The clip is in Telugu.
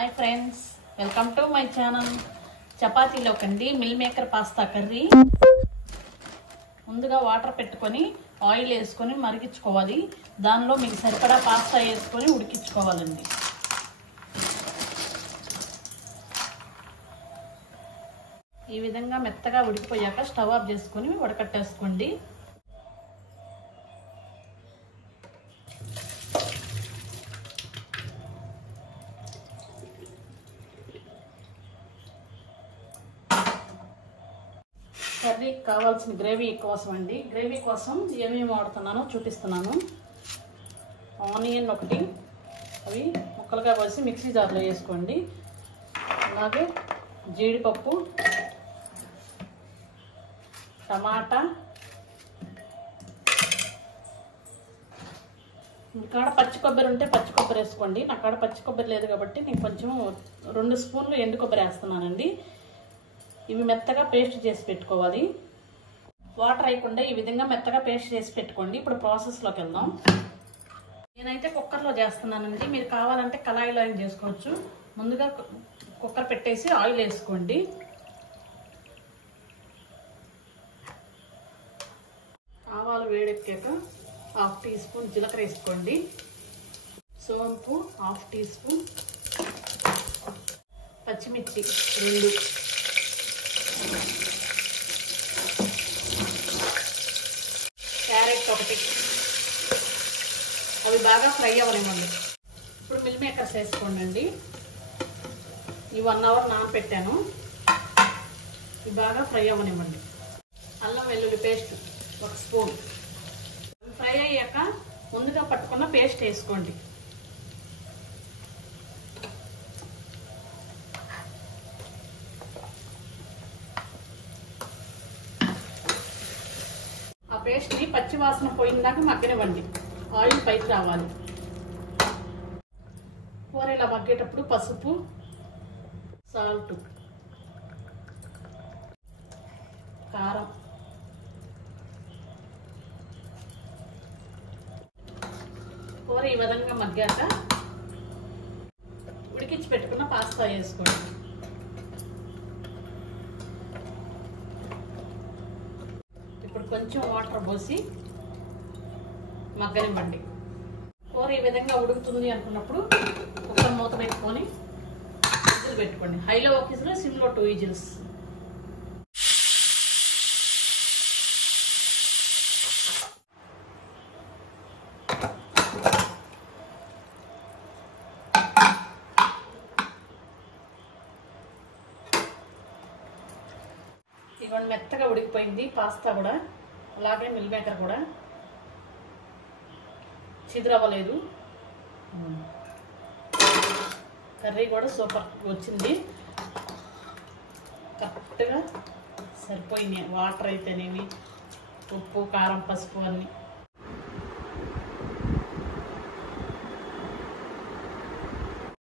hi friends welcome to my channel చపాతీలోకండి మిల్ మేకర్ పాస్తా కర్రీ ముందుగా వాటర్ పెట్టుకొని ఆయిల్ వేసుకొని మరిగించుకోవాలి దానిలో మీకు సరిపడా పాస్తా వేసుకొని ఉడికించుకోవాలండి ఈ విధంగా మెత్తగా ఉడికిపోయాక స్టవ్ ఆఫ్ చేసుకొని వడకట్టేసుకోండి కర్రీ కావాల్సిన గ్రేవీ కోసం అండి గ్రేవీ కోసం ఏమేమి వాడుతున్నానో చూపిస్తున్నాను ఆనియన్ ఒకటి అవి ముక్కలుగా కోసి మిక్సీ జార్లో వేసుకోండి అలాగే జీడిపప్పు టమాటా మీ కాడ పచ్చి కొబ్బరి ఉంటే పచ్చి కొబ్బరి వేసుకోండి నా కాడ పచ్చి కొబ్బరి లేదు కాబట్టి నేను కొంచెం 2 స్పూన్లు ఎండు కొబ్బరి వేస్తున్నానండి ఇవి మెత్తగా పేస్ట్ చేసి పెట్టుకోవాలి వాటర్ అయ్యకుండా ఈ విధంగా మెత్తగా పేస్ట్ చేసి పెట్టుకోండి ఇప్పుడు ప్రాసెస్లోకి వెళ్దాం నేనైతే కుక్కర్లో చేస్తున్నానండి మీరు కావాలంటే కళాయిలో అయినా చేసుకోవచ్చు ముందుగా కుక్కర్ పెట్టేసి ఆయిల్ వేసుకోండి ఆవాలు వేడెక్కాక 1/2 టీ స్పూన్ జీలకర్ర వేసుకోండి సోంపు 1/2 టీ స్పూన్ పచ్చిమిర్చి 2 క్యారెట్ 1 అవి బాగా ఫ్రై అవ్వనివ్వండి ఇప్పుడు మిల్ మేకర్స్ వేసుకోండి ఈ 1 అవర్ నానబెట్టాను ఇవి బాగా ఫ్రై అవ్వనివ్వండి అల్లం వెల్లుల్లి పేస్ట్ 1 స్పూన్ ఫ్రై అయ్యాక ముందుగా పట్టుకున్న పేస్ట్ వేసుకోండి పేస్ట్ ని పచ్చి వాసన పోయిందాక మగ్గనివ్వండి ఆయిల్ పైకి రావాలి కూర ఇలా మగ్గేటప్పుడు పసుపు సాల్ట్ కారం కూర ఈ విధంగా మగ్గాక ఉడికించి పెట్టుకున్న పాస్తా వేసుకోండి ఇప్పుడు కొంచెం వాటర్ పోసి మగ్గనివ్వండి కూర ఈ విధంగా ఉడుకుతుంది అనుకున్నప్పుడు కుక్కర్ మూత పెట్టుకొని విజిల్ పెట్టుకోండి హైలో 1 విజిల్ సిమ్లో 2 విజిల్స్ ఇవన్నీ మెత్తగా ఉడికిపోయింది పాస్తా కూడా అలాగే మిల్ మేకర్ కూడా చిదురవ్వలేదు కర్రీ కూడా సూపర్ వచ్చింది కరెక్ట్గా సరిపోయినాయి వాటర్ అయితేనేమి ఉప్పు కారం పసుపు అన్నీ